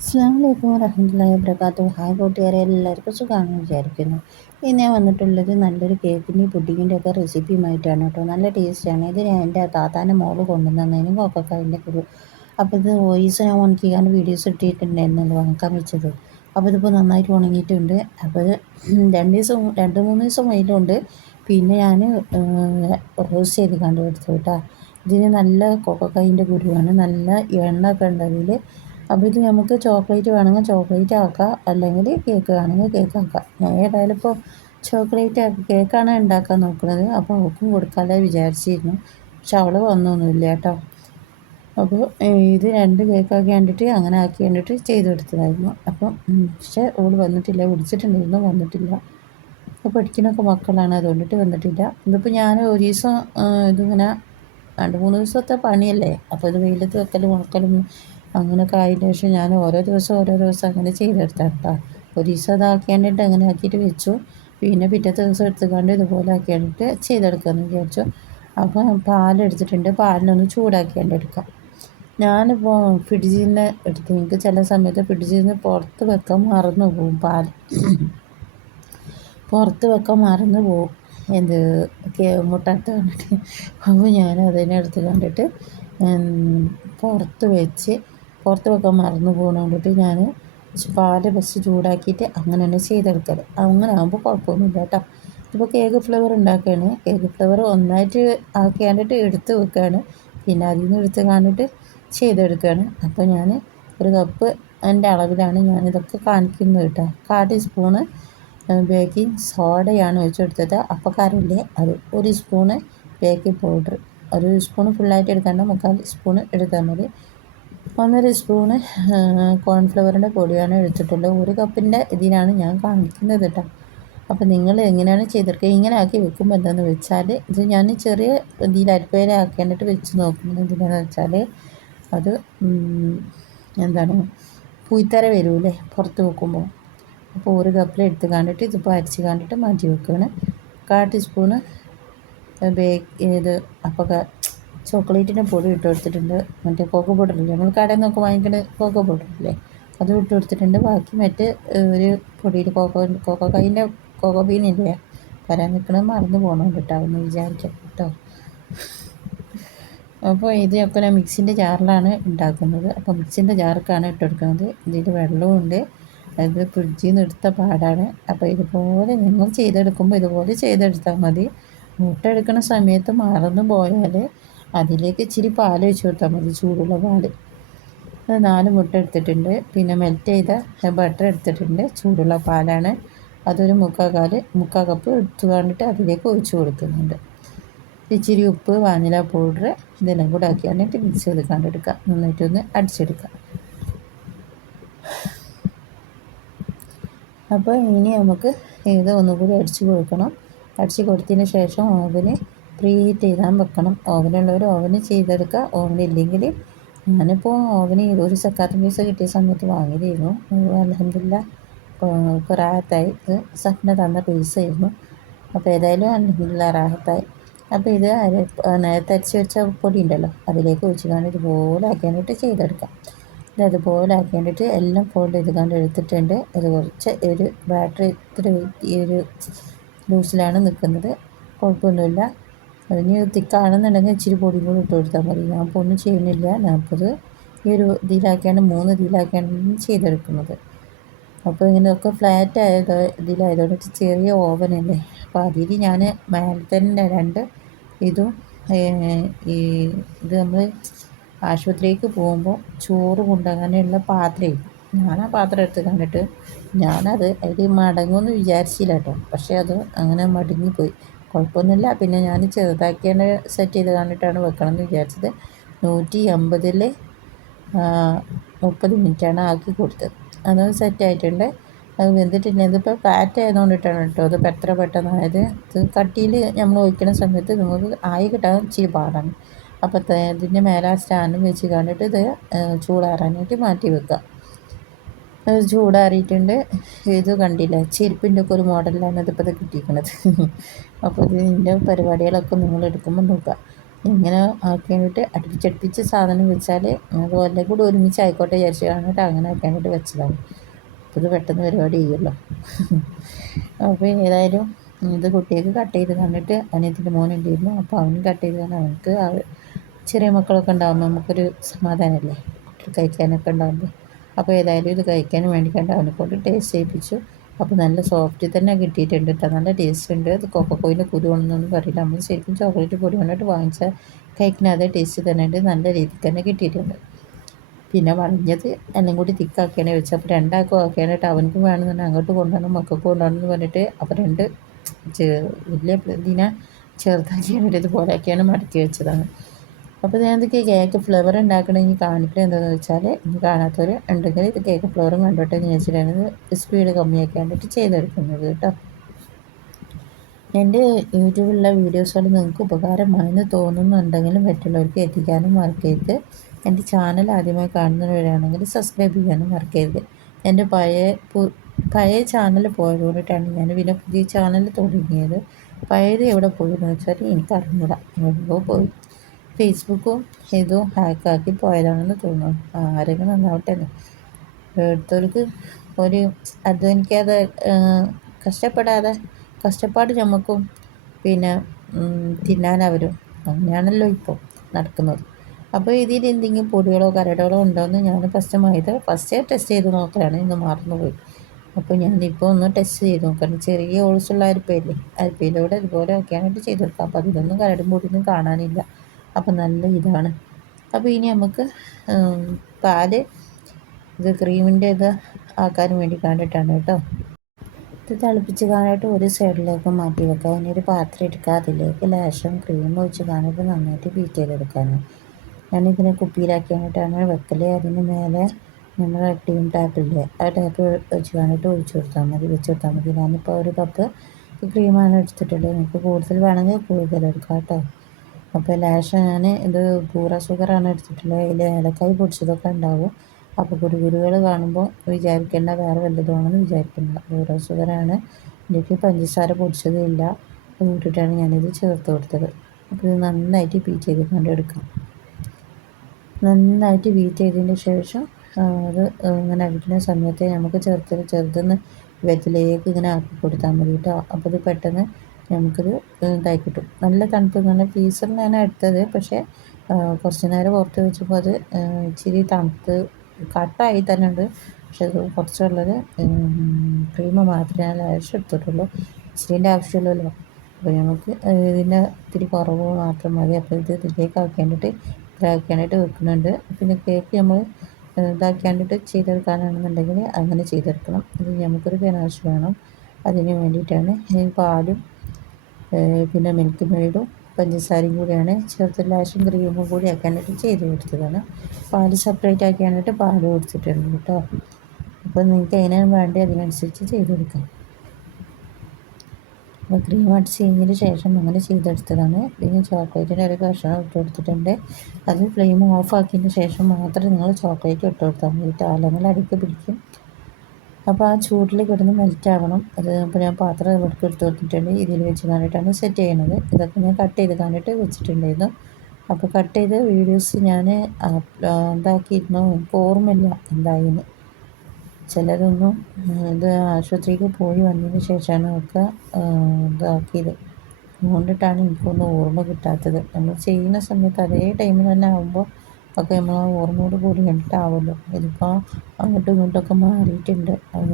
അസ്സലാമു അലൈക്കും വറഹ്മത്തുള്ളാഹി വബറകാതുഹു. ഹായ് കൂട്ടുകാരെ, എല്ലാവർക്കും സുഖമാണെന്ന് വിചാരിക്കുന്നു. ഇന്ന് ഞാൻ വന്നിട്ടുള്ളത് നല്ലൊരു കേക്കിൻ്റെ പുഡിങ്ങിൻ്റെ ഒക്കെ റെസിപ്പിയുമായിട്ടാണ് കേട്ടോ. നല്ല ടേസ്റ്റാണ്. ഇത് ഞാൻ എൻ്റെ താത്താൻ്റെ മോള് കൊണ്ടുവന്നതിനും കോക്കക്കതിൻ്റെ കുരു. അപ്പോൾ ഇത് വോയിസ് ഞാൻ ഉണക്കിക്കാണ്ട് വീഡിയോസ് ഇട്ടിട്ടുണ്ടായിരുന്നല്ലോ ഉണക്കാൻ വെച്ചത്. അപ്പോൾ ഇതിപ്പോൾ നന്നായിട്ട് ഉണങ്ങിയിട്ടുണ്ട്. അപ്പോൾ ഇത് 2-3 ദിവസം വെയിലുണ്ട്. പിന്നെ ഞാൻ റോസ്റ്റ് ചെയ്ത് കണ്ടു എടുത്തു കേട്ടോ. ഇതിന് നല്ല കോക്കക്കതിൻ്റെ കുരുവാണ്, നല്ല എണ്ണ ഒക്കെ ഉണ്ട് അതിൽ. അപ്പോൾ ഇത് നമുക്ക് ചോക്ലേറ്റ് വേണമെങ്കിൽ ചോക്ലേറ്റ് ആക്കാം, അല്ലെങ്കിൽ കേക്ക് വേണമെങ്കിൽ കേക്ക് ആക്കാം. ഞാൻ ഏതായാലും ഇപ്പോൾ ചോക്ലേറ്റ് കേക്കാണ് ഉണ്ടാക്കാൻ നോക്കുന്നത്. അപ്പോൾ അവൾക്കും കൊടുക്കാമല്ലോ വിചാരിച്ചിരുന്നു. പക്ഷെ അവൾ വന്നൊന്നുമില്ല കേട്ടോ. അപ്പോൾ ഇത് 2 കേക്കാക്കി കണ്ടിട്ട് അങ്ങനെ ആക്കി കണ്ടിട്ട് ചെയ്തെടുത്തതായിരുന്നു. അപ്പം പക്ഷേ അവൾ വന്നിട്ടില്ല. വിളിച്ചിട്ടുണ്ടായിരുന്നു, വന്നിട്ടില്ല. അപ്പോൾ പഠിക്കുന്നൊക്കെ മക്കളാണ്, അതുകൊണ്ടിട്ട് വന്നിട്ടില്ല. ഇതിപ്പോൾ ഞാൻ ഒരു ദിവസം ഇതിങ്ങനെ 2-3 ദിവസത്തെ പണിയല്ലേ. അപ്പോൾ ഇത് വെയിലത്ത് വെക്കലും ഉണക്കലും അങ്ങനെയൊക്കെ ആയതിന് ശേഷം ഞാൻ ഓരോ ദിവസം അങ്ങനെ ചെയ്തെടുത്താണ് കേട്ടോ. ഒരു ദിവസം അതാക്കിയാണ്ടിട്ട് അങ്ങനെ ആക്കിയിട്ട് വെച്ചു. പിന്നെ പിറ്റത്തെ ദിവസം എടുത്തുകൊണ്ട് ഇതുപോലെ ആക്കിയാണ്ടിട്ട് ചെയ്തെടുക്കാമെന്ന് വിചാരിച്ചു. അപ്പോൾ പാലെടുത്തിട്ടുണ്ട്. പാലിനൊന്ന് ചൂടാക്കിയാണ്ട് എടുക്കാം. ഞാനിപ്പോൾ ഫ്രിഡ്ജിൽ നിന്ന് എടുത്ത്, എനിക്ക് ചില സമയത്ത് ഫ്രിഡ്ജിൽ നിന്ന് പുറത്ത് വെക്കാൻ മറന്നു പോകും. പാൽ പുറത്ത് വെക്കാൻ മറന്നു പോകും, എന്ത് മുട്ട എടുത്ത് കണ്ടിട്ട്. അപ്പോൾ ഞാൻ അതിനെടുത്ത് കണ്ടിട്ട് പുറത്ത് വെക്കാൻ മറന്നു പോകുന്നത് കൊണ്ടിട്ട് ഞാൻ പാല് ഫസ്റ്റ് ചൂടാക്കിയിട്ട് അങ്ങനെ തന്നെ ചെയ്തെടുക്കൽ. അങ്ങനെ ആകുമ്പോൾ കുഴപ്പമൊന്നുമില്ല കേട്ടോ. ഇപ്പോൾ കേക്ക് ഫ്ലേവർ ഉണ്ടാക്കുകയാണ്. കേക്ക് ഫ്ലേവർ ഒന്നായിട്ട് ആക്കി കണ്ടിട്ട് എടുത്ത് വെക്കുകയാണ്. പിന്നെ അതിൽ നിന്ന് എടുത്ത് കണ്ടിട്ട് ചെയ്തെടുക്കുകയാണ്. അപ്പോൾ ഞാൻ ഒരു കപ്പ് എൻ്റെ അളവിലാണ് ഞാനിതൊക്കെ കാണിക്കുന്നത് കേട്ടോ. 1/4 ടീസ്പൂണ് ബേക്കിംഗ് സോഡയാണ് ഒഴിച്ചെടുത്തത്. അപ്പക്കാരമില്ലേ അത്. 1 സ്പൂണ് ബേക്കിംഗ് പൗഡർ, 1 സ്പൂണ് ഫുള്ളായിട്ട് എടുക്കേണ്ട, 3/4 സ്പൂണ് എടുത്താൽ മതി. 1.5 സ്പൂണ് കോൺഫ്ലവറിൻ്റെ പൊടിയാണ് എടുത്തിട്ടുള്ളത്. 1 കപ്പിൻ്റെ ഇതിനാണ് ഞാൻ കാണിക്കുന്നത് കേട്ടോ. അപ്പോൾ നിങ്ങൾ എങ്ങനെയാണ് ചെയ്തെടുക്കുക? ഇങ്ങനെ ആക്കി വെക്കുമ്പോൾ എന്താണെന്ന് വെച്ചാൽ, ഇത് ഞാൻ ചെറിയ ഇതിൽ അരിപ്പയില ആക്കിയിട്ട് വെച്ച് നോക്കുന്നത് എന്തിനാണെന്ന് വെച്ചാൽ, അത് എന്താണ് പൂയിത്തര വരൂലേ പുറത്ത് വെക്കുമ്പോൾ. അപ്പോൾ 1 കപ്പിൽ എടുത്ത് കണ്ടിട്ട് ഇതിപ്പോൾ അരിച്ച് കണ്ടിട്ട് മാറ്റി വെക്കുകയാണ്. 1/4 ടീസ്പൂണ് ഇത് അപ്പോൾ ചോക്ലേറ്റിൻ്റെ പൊടി ഇട്ട് കൊടുത്തിട്ടുണ്ട്. മറ്റേ കോക്കോ പൗഡറില്ലേ, നമ്മൾ കടയിൽ നിന്നൊക്കെ വാങ്ങിക്കുന്ന കോക്കോ പൗഡറില്ലേ, അത് ഇട്ട് കൊടുത്തിട്ടുണ്ട്. ബാക്കി മറ്റ് ഒരു പൊടിയിൽ കോക്കോ ബീനില്ലേ, പറയാൻ നിൽക്കണത് മറന്നു പോകണം കേട്ടോ, ഒന്ന് വിചാരിക്കാം കേട്ടോ. അപ്പോൾ ഇതൊക്കെ ഞാൻ മിക്സിൻ്റെ ജാറിലാണ് ഉണ്ടാക്കുന്നത്. അപ്പോൾ മിക്സിൻ്റെ ജാർക്കാണ് ഇട്ടെടുക്കുന്നത്. ഇതിൽ വെള്ളമുണ്ട്. അത് ഫ്രിഡ്ജിൽ നിന്ന് എടുത്ത പാടാണ്. അപ്പോൾ ഇതുപോലെ നിങ്ങൾ ചെയ്തെടുക്കുമ്പോൾ ഇതുപോലെ ചെയ്തെടുത്താൽ മതി. മുട്ട എടുക്കുന്ന സമയത്ത് മറന്നു പോയാൽ അതിലേക്ക് ഇച്ചിരി പാൽ ഒഴിച്ച് കൊടുത്താൽ മതി, ചൂടുള്ള പാൽ. 4 മുട്ട എടുത്തിട്ടുണ്ട്. പിന്നെ മെൽറ്റ് ചെയ്ത ബട്ടർ എടുത്തിട്ടുണ്ട്. ചൂടുള്ള പാലാണ്. അതൊരു 3/4 കപ്പ് എടുത്തു കണ്ടിട്ട് അതിലേക്ക് ഒഴിച്ച് കൊടുക്കുന്നുണ്ട്. ഇച്ചിരി ഉപ്പ്, വാനില പൗഡർ ഇതെല്ലാം കൂടെ ആക്കി എന്നിട്ട് മിക്സ് ചെയ്ത് കണ്ടെടുക്കുക. നന്നായിട്ടൊന്ന് അടിച്ചെടുക്കുക. അപ്പോൾ ഇനി നമുക്ക് ഇത് ഒന്നുകൂടി അടിച്ച് കൊടുക്കണം. അടിച്ച് കൊടുത്തതിന് ശേഷം ഓവന് പ്രീ ഹീറ്റ് ചെയ്താൽ വെക്കണം. ഓവനുള്ളവർ ഓവന് ചെയ്തെടുക്കുക. ഓവനില്ലെങ്കിൽ ഞാനിപ്പോൾ ഓവന് ഒരു സക്കാത്ത് പൈസ കിട്ടിയ സമയത്ത് വാങ്ങിയതായിരുന്നു. അൽഹംദുലില്ലാ ഇപ്പോൾ റാഹത്തായി. ഇത് സഫ്ന തന്ന പൈസയായിരുന്നു. അപ്പോൾ ഏതായാലും അൽഹംദുലില്ലാ റാഹത്തായി. അപ്പോൾ ഇത് നേരത്തെ അരിച്ച് വെച്ച പൊടി ഉണ്ടല്ലോ, അതിലേക്ക് ഒഴിച്ച് ഇതുപോലെ ആക്കിയാണ്ടിട്ട് ചെയ്തെടുക്കാം. ഇത് അതുപോലെ ആക്കിയാണ്ടിട്ട് എല്ലാം ഫോൾഡ് ചെയ്ത് കണ്ട് എടുത്തിട്ടുണ്ട്. അത് കുറച്ച് ഒരു ബാറ്ററി ഇത്തിരി ഈ ഒരു ലൂസിലാണ് നിൽക്കുന്നത്. കുഴപ്പമൊന്നുമില്ല. ഇനി തിക്കാണെന്നുണ്ടെങ്കിൽ ഇച്ചിരി പൊടിയും കൂടി ഇട്ട് കൊടുത്താൽ മതി. ഞാൻ ഇപ്പോൾ ഒന്നും ചെയ്യുന്നില്ല. ഞാനിപ്പോൾ ഈ ഒരു ഇതിലാക്കിയാണ് 3 ഇതിലാക്കിയാണ് ചെയ്തെടുക്കുന്നത്. അപ്പോൾ ഇങ്ങനെയൊക്കെ ഫ്ലാറ്റ് ഇതിലായതുകൊണ്ട് ചെറിയ ഓവനല്ലേ. അപ്പോൾ അതിൽ ഞാൻ മേലെ തന്നെ 2 ഇതും ഇത് നമ്മൾ ആശുപത്രിക്ക് പോകുമ്പോൾ ചോറ് കൊണ്ടുപോകാനുള്ള പാത്രം, ഞാൻ ആ പാത്രം എടുത്ത് കണ്ടിട്ട് ഞാനത് അതിൽ മടങ്ങുമെന്ന് വിചാരിച്ചില്ല കേട്ടോ. പക്ഷേ അത് അങ്ങനെ മടങ്ങിപ്പോയി. കുഴപ്പമൊന്നുമില്ല. പിന്നെ ഞാൻ ചെറുതാക്കിയാണ് സെറ്റ് ചെയ്ത് കണ്ടിട്ടാണ് വെക്കണം എന്ന് വിചാരിച്ചത്. 150-ൽ 30 മിനിറ്റാണ് ആക്കി കൊടുത്തത്. അത് സെറ്റായിട്ടുണ്ട്. അത് വെന്തിട്ടില്ല. ഇതിപ്പോൾ ഫ്ലാറ്റ് ആയതുകൊണ്ടിട്ടാണ് കേട്ടോ അത് എത്ര പെട്ടെന്നായത്. ഇത് കട്ടിയിൽ നമ്മൾ ഒഴിക്കുന്ന സമയത്ത് നമുക്ക് ആയി കിട്ടാൻ ഇച്ചിരി പാടാണ്. അപ്പോൾ ഇതിൻ്റെ മേലെ സ്റ്റാൻഡും വെച്ച് കണ്ടിട്ട് ഇത് ചൂടാറാനായിട്ട് മാറ്റി വെക്കുക. അത് ചൂടാറിയിട്ടുണ്ട്. ഇത് കണ്ടില്ല, ചെരുപ്പിൻ്റെ ഒക്കെ ഒരു മോഡലിലാണ് ഇതിപ്പോൾ ഇത് കിട്ടിയിരിക്കുന്നത്. അപ്പോൾ ഇതിൻ്റെ പരിപാടികളൊക്കെ നിങ്ങൾ എടുക്കുമ്പോൾ നോക്കുക. ഇങ്ങനെ ആക്കി വേണ്ടിയിട്ട് അടുപ്പിച്ചടുപ്പിച്ച് സാധനം വെച്ചാൽ അത് എല്ലാം കൂടി ഒരുമിച്ച് ആയിക്കോട്ടെ വിചാരിച്ച് കാണിട്ട് അങ്ങനെ ആക്കി വേണ്ടിയിട്ട് വെച്ചതാണ്. അപ്പോൾ ഇത് പെട്ടെന്ന് പരിപാടി ചെയ്യുമല്ലോ. അപ്പോൾ ഏതായാലും ഇത് കുട്ടികൾക്ക് കട്ട് ചെയ്ത് കണ്ടിട്ട് അനിയത്തിൻ്റെ മോനുണ്ടായിരുന്നു. അപ്പോൾ അവനും കട്ട് ചെയ്ത് കാരണം അവർക്ക് ചെറിയ മക്കളൊക്കെ ഉണ്ടാകുമ്പോൾ നമുക്കൊരു സമാധാനമല്ലേ, കുട്ടികൾ കഴിക്കാനൊക്കെ ഉണ്ടാകുമ്പോൾ. അപ്പോൾ ഏതായാലും ഇത് കഴിക്കാൻ വേണ്ടി കണ്ട് അവനെ കൊണ്ട് ടേസ്റ്റ് ചെയ്യിപ്പിച്ചു. അപ്പോൾ നല്ല സോഫ്റ്റ് തന്നെ കിട്ടിയിട്ടുണ്ട് കേട്ടോ, നല്ല ടേസ്റ്റ് ഉണ്ട്. അത് കൊക്കക്കോയിൻ്റെ കുരുവാണെന്നൊന്നും പറയില്ല, നമ്മൾ ശരിക്കും ചോക്ലേറ്റ് പൊടി കൊണ്ടിട്ട് വാങ്ങിച്ച കഴിക്കുന്ന അതേ ടേസ്റ്റ് തന്നെ ഉണ്ട്, നല്ല രീതിക്ക് തന്നെ കിട്ടിയിട്ടുണ്ട്. പിന്നെ വളഞ്ഞത് എല്ലാം കൂടി തിക്കാക്കിയാണ് വെച്ചത്. അപ്പോൾ രണ്ടാൾക്കും ആക്കിയാണിട്ട് അവനക്കും വേണമെന്നുണ്ടെങ്കിൽ അങ്ങോട്ട് കൊണ്ടുപോകണം മക്കൾക്ക് കൊണ്ടുപോകണം എന്ന് പറഞ്ഞിട്ട് അപ്പോൾ രണ്ട് വലിയ ഇതിനെ ചെറുതാക്കിയാണ് ഇതുപോലെ ആക്കിയാണ് മടക്കി വെച്ചതാണ്. അപ്പോൾ ഞാൻ ഇത് കേക്ക് ഫ്ലേവർ ഉണ്ടാക്കണമെങ്കിൽ കാണിക്കുന്നത് എന്താണെന്ന് വെച്ചാൽ ഇനി കാണാത്തവർ ഉണ്ടെങ്കിൽ ഇത് കേക്ക് ഫ്ലേവറും കണ്ടോട്ടെ എന്ന് വെച്ചിട്ടാണ് സ്പീഡ് കമ്മിയാക്കി കണ്ടിട്ട് ചെയ്തെടുക്കുന്നത് കേട്ടോ. എൻ്റെ യൂട്യൂബിലുള്ള വീഡിയോസുകൾ നിങ്ങൾക്ക് ഉപകാരമായെന്ന് തോന്നുന്നുണ്ടെങ്കിലും മറ്റുള്ളവർക്ക് എത്തിക്കാനും മറക്കരുത്. എൻ്റെ ചാനൽ ആദ്യമായി കാണുന്നവരാണെങ്കിൽ സബ്സ്ക്രൈബ് ചെയ്യാനും മറക്കരുത്. എൻ്റെ പഴയ ചാനൽ പോയതുകൊണ്ടിട്ടാണ് ഞാൻ പിന്നെ പുതിയ ചാനൽ തുടങ്ങിയത്. പഴയത് എവിടെ പോയെന്ന് വെച്ചാൽ എനിക്കറിഞ്ഞൂടാ, എവിടെയോ പോയി. ഫേസ്ബുക്കും ഇതും ഹാക്കാക്കി പോയതാണെന്ന് തോന്നുന്നു. ആരെങ്കിലും നന്നാവട്ടെ എന്ന്. എടുത്തവർക്ക് ഒരു അധ്വാനിക്കാതെ കഷ്ടപ്പെടാതെ കഷ്ടപ്പാട് ചുമക്കും പിന്നെ തിന്നാനവരും, അങ്ങനെയാണല്ലോ ഇപ്പോൾ നടക്കുന്നത്. അപ്പോൾ ഇതിൽ എന്തെങ്കിലും പൊടികളോ കരടുകളോ ഉണ്ടോയെന്ന് ഞാൻ ഫസ്റ്റ് ടെസ്റ്റ് ചെയ്ത് നോക്കലാണ്, ഇന്ന് മറന്നുപോയി. അപ്പോൾ ഞാനിപ്പോൾ ഒന്ന് ടെസ്റ്റ് ചെയ്ത് നോക്കണം. ചെറിയ ഓൾസുള്ള അരിപ്പയിലൂടെ ഇതുപോലെ ഒക്കെയായിട്ട് ചെയ്ത് കൊടുക്കാം. അപ്പോൾ അതിലൊന്നും കരടും പൊടിയൊന്നും കാണാനില്ല. അപ്പോൾ നല്ല ഇതാണ്. അപ്പോൾ ഇനി നമുക്ക് പാല് ഇത് ക്രീമിൻ്റെ ഇത് ആക്കാൻ വേണ്ടി കണ്ടിട്ടാണ് കേട്ടോ. ഇത് തിളപ്പിച്ച് കാണാനായിട്ട് ഒരു സൈഡിലേക്ക് മാറ്റി വെക്കുക. അതിനൊരു പാത്രം എടുക്കുക, അതിലേക്ക് ലേശം ക്രീം ഒഴിച്ച് കാണാനായിട്ട് നന്നായിട്ട് ബീറ്റ് ചെയ്തെടുക്കാനും. ഞാനിതിനെ കുപ്പിയിലാക്കിയായിട്ടാണ് വെക്കൽ. അതിന് മേലെ നമ്മൾ ക്രീം ടാപ്പില്ലേ, ആ ടാപ്പ് വെച്ച് കാണാനായിട്ട് വെച്ച് കൊടുത്താൽ മതി. ഞാനിപ്പോൾ ഒരു കപ്പ് ക്രീമാണ് എടുത്തിട്ടുള്ളത്. നിങ്ങൾക്ക് കൂടുതൽ വേണമെങ്കിൽ കൂടുതൽ എടുക്കാം കേട്ടോ. അപ്പോൾ ലേശം ഞാൻ ഇത് പൂറ ഷുഗറാണ് എടുത്തിട്ടുള്ളത്. അതിൽ ഏലക്കായ് പൊടിച്ചതൊക്കെ ഉണ്ടാവും. അപ്പോൾ കുരുകുരുകൾ കാണുമ്പോൾ വിചാരിക്കേണ്ട വേറെ വല്ലതുമാണെന്ന് വിചാരിക്കേണ്ട, പൂറ ഷുഗറാണ്. ഇതിലേക്ക് പഞ്ചസാര പൊടിച്ചതില്ല, അതുകൊണ്ടിട്ടാണ് ഞാനിത് ചേർത്ത് കൊടുത്തത്. അപ്പോൾ ഇത് നന്നായിട്ട് ബീറ്റ് ചെയ്ത് കണ്ടെടുക്കാം. നന്നായിട്ട് ബീറ്റ് ചെയ്തതിന് ശേഷം അത് ഇങ്ങനെ അടിക്കുന്ന സമയത്ത് നമുക്ക് ചെറുതെന്ന് വെറ്റിലേക്ക് ഇങ്ങനെ ആക്കി കൊടുത്താൽ മതി കേട്ടോ. അപ്പോൾ ഇത് പെട്ടെന്ന് നമുക്കിത് ഇതായി കിട്ടും. നല്ല തണുപ്പ്, നല്ല ഫ്രീസറിലാണ് എടുത്തത്. പക്ഷേ കുറച്ച് നേരം പുറത്ത് വെച്ചപ്പോൾ അത് ഇച്ചിരി തണുത്ത് കട്ടായി തന്നെ ഉണ്ട്. പക്ഷെ അത് കുറച്ചുള്ളത് ക്രീം മാത്രമേ ഞാൻ ലേശം എടുത്തിട്ടുള്ളൂ, ഇച്ചിരിൻ്റെ ആവശ്യമില്ലല്ലോ. അപ്പോൾ നമുക്ക് ഇതിൻ്റെ ഇത്തിരി കുറവ് മാത്രം മതി. അപ്പോൾ ഇത് ഇതിലേക്ക് ആക്കേണ്ടിയിട്ട് ഇതാക്കാനായിട്ട് വെക്കുന്നുണ്ട്. പിന്നെ കേക്ക് നമ്മൾ ഇതാക്കാണ്ടിട്ട് ചെയ്തെടുക്കാനാണെന്നുണ്ടെങ്കിൽ അങ്ങനെ ചെയ്തെടുക്കണം. ഇത് നമുക്കൊരു ഗനാഷ് വേണം, അതിന് വേണ്ടിയിട്ടാണ് ഈ പാലും പിന്നെ മിൽക്ക് മെയ്ഡും പഞ്ചസാരയും കൂടിയാണ് ചേർത്ത് ലേശം ക്രീമും കൂടി ആക്കാനായിട്ട് ചെയ്ത് കൊടുത്തതാണ്. പാല് സെപ്പറേറ്റ് ആക്കിയാനായിട്ട് പാല് കൊടുത്തിട്ടുണ്ട് കേട്ടോ. അപ്പോൾ നിങ്ങൾക്ക് അതിനാണ് വേണ്ടി അതിനനുസരിച്ച് ചെയ്തെടുക്കാം. അപ്പോൾ ക്രീം അടിച്ച് കഴിഞ്ഞതിന് ശേഷം അങ്ങനെ ചെയ്തെടുത്തതാണ്. പിന്നെ ചോക്ലേറ്റിൻ്റെ ഒരു കഷ്ണം ഇട്ട് കൊടുത്തിട്ടുണ്ട്. അത് ഫ്ലെയിം ഓഫ് ആക്കിയതിന് ശേഷം മാത്രം നിങ്ങൾ ചോക്ലേറ്റ് ഇട്ട് കൊടുത്താൽ മതി, അല്ലെങ്കിൽ അടിക്ക് പിടിക്കും. അപ്പോൾ ആ ചൂടിൽ കിടന്ന് മെൽറ്റാവണം. അത് അപ്പോൾ ഞാൻ പാത്രം ഇവിടേക്ക് എടുത്ത് കൊടുത്തിട്ടുണ്ട്. ഇതിൽ വെച്ച് കണ്ടിട്ടാണ് സെറ്റ് ചെയ്യണത്. ഇതൊക്കെ ഞാൻ കട്ട് ചെയ്ത് കണ്ടിട്ട് വെച്ചിട്ടുണ്ടായിരുന്നു. അപ്പോൾ കട്ട് ചെയ്ത വീഡിയോസ് ഞാൻ എന്താക്കിയിരുന്നു എനിക്ക് ഓർമ്മയില്ല എന്തായിന്ന്. ചിലതൊന്നും ഇത് ആശുപത്രിക്ക് പോയി വന്നതിന് ശേഷമാണ് ഒക്കെ ഇതാക്കിയത്. അതുകൊണ്ടിട്ടാണ് എനിക്കൊന്നും ഓർമ്മ കിട്ടാത്തത്. നമ്മൾ ചെയ്യുന്ന സമയത്ത് അതേ ടൈമിൽ തന്നെ ആകുമ്പോൾ ഒക്കെ നമ്മൾ ആ ഓർമ്മയോട് കൂടി കണ്ടിട്ടാവുമല്ലോ. ഇതിപ്പോൾ അങ്ങോട്ടും ഇങ്ങോട്ടൊക്കെ മാറിയിട്ടുണ്ട്. അത്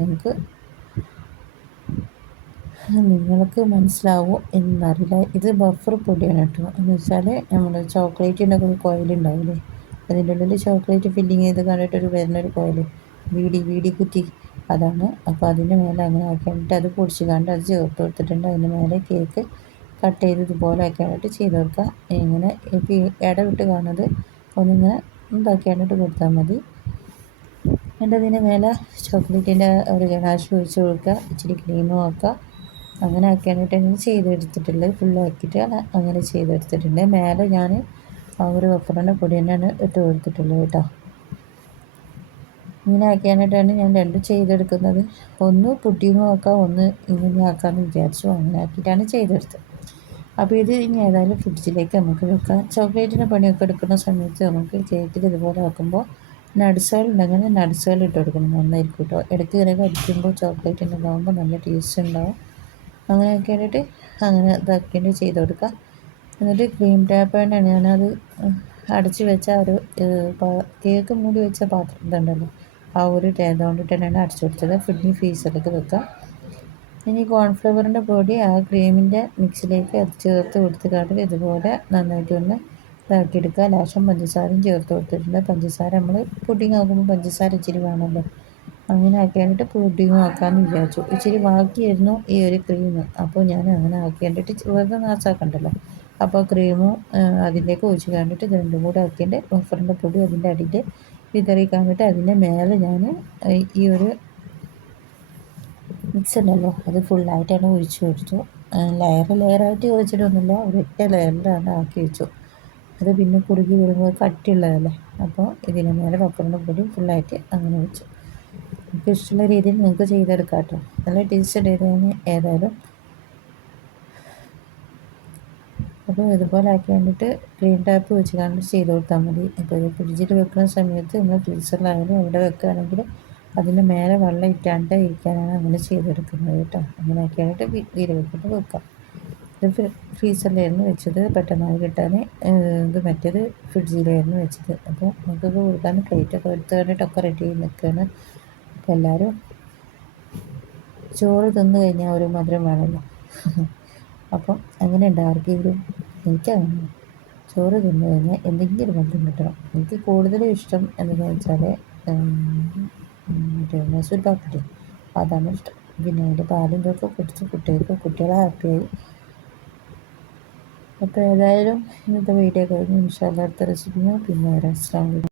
നിങ്ങൾക്ക് മനസ്സിലാവുമോ എന്നറിയില്ല. ഇത് ബഫർ പൊടിയാണ് കേട്ടോ. എന്ന് വെച്ചാൽ നമ്മൾ ചോക്ലേറ്റിൻ്റെ ഒക്കെ ഒരു കോയിലുണ്ടാവില്ലേ, അതിൻ്റെ ഉള്ളിൽ ചോക്ലേറ്റ് ഫില്ലിങ് ചെയ്ത് കണ്ടിട്ടൊരു വരുന്നൊരു കോയിൽ, വീടി കുറ്റി, അതാണ്. അപ്പോൾ അതിൻ്റെ മേലെ അങ്ങനെ ആക്കിയിട്ട് അത് പൊടിച്ച് കണ്ട് അത് ചേർത്ത് കൊടുത്തിട്ടുണ്ട്. അതിൻ്റെ മേലെ കേക്ക് കട്ട് ചെയ്ത് ഇതുപോലെ ആക്കിയായിട്ട് ചെയ്ത് കൊടുക്കുക. ഇങ്ങനെ ഇടവിട്ട് കാണുന്നത് ഒന്നിങ്ങനെ ഇതാക്കിയായിട്ട് കൊടുത്താൽ മതി. എന്നിട്ട് അതിൻ്റെ മേലെ ചോക്ലേറ്റിൻ്റെ ഒരു ഗനാശ് ഒഴിച്ച് കൊടുക്കുക, ഇച്ചിരി ക്രീമും ആക്കുക. അങ്ങനെ ആക്കിയായിട്ട് ഞാൻ ചെയ്തെടുത്തിട്ടുള്ളത്, ഫുള്ളാക്കിയിട്ട് അങ്ങനെ ചെയ്തെടുത്തിട്ടുണ്ട്. മേലെ ഞാൻ ഒരു വഫറിൻ്റെ പൊടി തന്നെയാണ് ഇട്ട് കൊടുത്തിട്ടുള്ളത് കേട്ടോ. ഇങ്ങനെ ആക്കിയായിട്ടാണ് ഞാൻ രണ്ടും ചെയ്തെടുക്കുന്നത്. ഒന്ന് പുഡിങ്ങും ആക്കാം, ഒന്ന് ഇങ്ങനെ ആക്കാമെന്ന് വിചാരിച്ചു. അങ്ങനെ ആക്കിയിട്ടാണ് ചെയ്തെടുത്തത്. അപ്പോൾ ഇത് ഇനി ഏതായാലും ഫ്രിഡ്ജിലേക്ക് നമുക്ക് വെക്കാം. ചോക്ലേറ്റിൻ്റെ പണിയൊക്കെ എടുക്കുന്ന സമയത്ത് നമുക്ക് കേക്കിൽ ഇതുപോലെ ആക്കുമ്പോൾ നട്സുകൾ ഉണ്ടെങ്കിൽ നട്സുകൾ ഇട്ട് കൊടുക്കണം, നന്നായിരിക്കും കേട്ടോ. ഇടയ്ക്ക് ഇങ്ങനെ കടിക്കുമ്പോൾ ചോക്ലേറ്റിൻ്റെ ഇതാകുമ്പോൾ നല്ല ടേസ്റ്റ് ഉണ്ടാവും. അങ്ങനെയൊക്കെ ആയിട്ട് അങ്ങനെ ഇതാക്കിയിട്ട് ചെയ്ത് കൊടുക്കുക. എന്നിട്ട് ക്രീം ടാപ്പ് കൊണ്ടാണ് ഞാനത് അടച്ച് വെച്ച ഒരു കേക്ക് മൂടി വെച്ച പാത്രം ഇതുണ്ടല്ലോ, ആ ഒരു ഇതുകൊണ്ടിട്ട് തന്നെയാണ് അടച്ചു കൊടുത്തത്. ഫ്രീസറിലേക്ക് വെക്കുക. ഇനി കോൺഫ്ലവറിൻ്റെ പൊടി ആ ക്രീമിൻ്റെ മിക്സിലേക്ക് ചേർത്ത് കൊടുത്തിട്ട് ഇതുപോലെ നന്നായിട്ട് ഒന്ന് ഇതാക്കിയെടുക്കുക. ലേശം പഞ്ചസാരയും ചേർത്ത് കൊടുത്തിട്ടുണ്ട്. പഞ്ചസാര നമ്മൾ പുഡിങ് ആക്കുമ്പോൾ പഞ്ചസാര ഇച്ചിരി വേണമല്ലോ, അങ്ങനെ ആക്കിയിട്ട് പുഡിങ് ആക്കാമെന്ന് വിചാരിച്ചു. ഇച്ചിരി ബാക്കിയായിരുന്നു ഈ ഒരു ക്രീം, അപ്പോൾ ഞാൻ അങ്ങനെ ആക്കിയിട്ട് വെറുതെ നാശാക്കണ്ടല്ലോ. അപ്പോൾ ക്രീമും അതിലേക്ക് ഒഴിച്ച് കണ്ടിട്ട് ഇത് രണ്ടും കൂടെ ആക്കിയിട്ട് വഫറിൻ്റെ പൊടി അതിൻ്റെ അടിയിൽ വിതറി കണ്ടിട്ട് അതിൻ്റെ മേലെ ഞാൻ ഈ ഒരു മിക്സ് ഉണ്ടല്ലോ അത് ഫുള്ളായിട്ടാണ് ഒഴിച്ച് കൊടുത്തു. ലെയറായിട്ട് ഒഴിച്ചിട്ടൊന്നുമില്ല, ഒരൊറ്റ ലെയറിലാണ് ആക്കി വെച്ചു. അത് പിന്നെ കുറുകി വരുമ്പോൾ കട്ടിയുള്ളതല്ലേ, അപ്പോൾ ഇതിന് മേലെ വഫറിൻ്റെ പൊടി ഫുള്ളായിട്ട് അങ്ങനെ വെച്ചു. നിങ്ങൾക്ക് ഇഷ്ടമുള്ള രീതിയിൽ നിങ്ങൾക്ക് ചെയ്തെടുക്കാം കേട്ടോ. നല്ല ടേസ്റ്റ് ഉണ്ടായിരുന്നു ഏതായാലും. അപ്പോൾ ഇതുപോലെ ആക്കി വേണ്ടിയിട്ട് ക്രീം ടാപ്പ് വെച്ച് കണ്ടിട്ട് ചെയ്ത് കൊടുത്താൽ മതി. അപ്പോൾ ഇത് ഫ്രിഡ്ജിൽ വെക്കുന്ന സമയത്ത് നമ്മൾ ഫ്രീസറിലായാലും എവിടെ വെക്കുകയാണെങ്കിൽ അതിൻ്റെ മേലെ വെള്ളം ഇറ്റാണ്ട് ഇരിക്കാനാണ് അങ്ങനെ ചെയ്തെടുക്കുന്നത് കേട്ടോ. അങ്ങനെ ആക്കിയായിട്ട് വെച്ചിട്ട് വെക്കാം. ഇത് ഫ്രീസറിലായിരുന്നു വെച്ചത്, പെട്ടെന്നായി കിട്ടാൻ. ഇത് മറ്റേത് ഫ്രിഡ്ജിലായിരുന്നു വെച്ചത്. അപ്പോൾ നമുക്കൊക്കെ കൊടുക്കാൻ പ്ലേറ്റൊക്കെ എടുത്ത് കണ്ടിട്ടൊക്കെ റെഡി ആയി നിൽക്കുകയാണ്. അപ്പോൾ എല്ലാവരും ചോറ് തിന്ന് കഴിഞ്ഞാൽ ഒരു മധുരം വേണമല്ലോ. അപ്പം അങ്ങനെ ഉണ്ട് ആർക്കെങ്കിലും. എനിക്കങ്ങനെ ചോറ് തിന്നു കഴിഞ്ഞാൽ എന്തെങ്കിലും മധുരം കിട്ടണം. എനിക്ക് കൂടുതലും ഇഷ്ടം എന്താണെന്ന് വെച്ചാൽ മറ്റേ മൈസൂർ പാക്കില്ലേ, അതാണ് ഇഷ്ടം. പിന്നെ അതിൻ്റെ പാലും ഇതൊക്കെ കുടിച്ച് കുട്ടികളെ ഹാപ്പിയായി. അപ്പോൾ ഏതായാലും ഇന്നത്തെ വീഡിയോ കഴിഞ്ഞു. ഇൻഷാ അല്ലാഹ് അടുത്ത റെസിപ്പിയും പിന്നെ വരാം. അസ്സലാമു അലൈക്കും.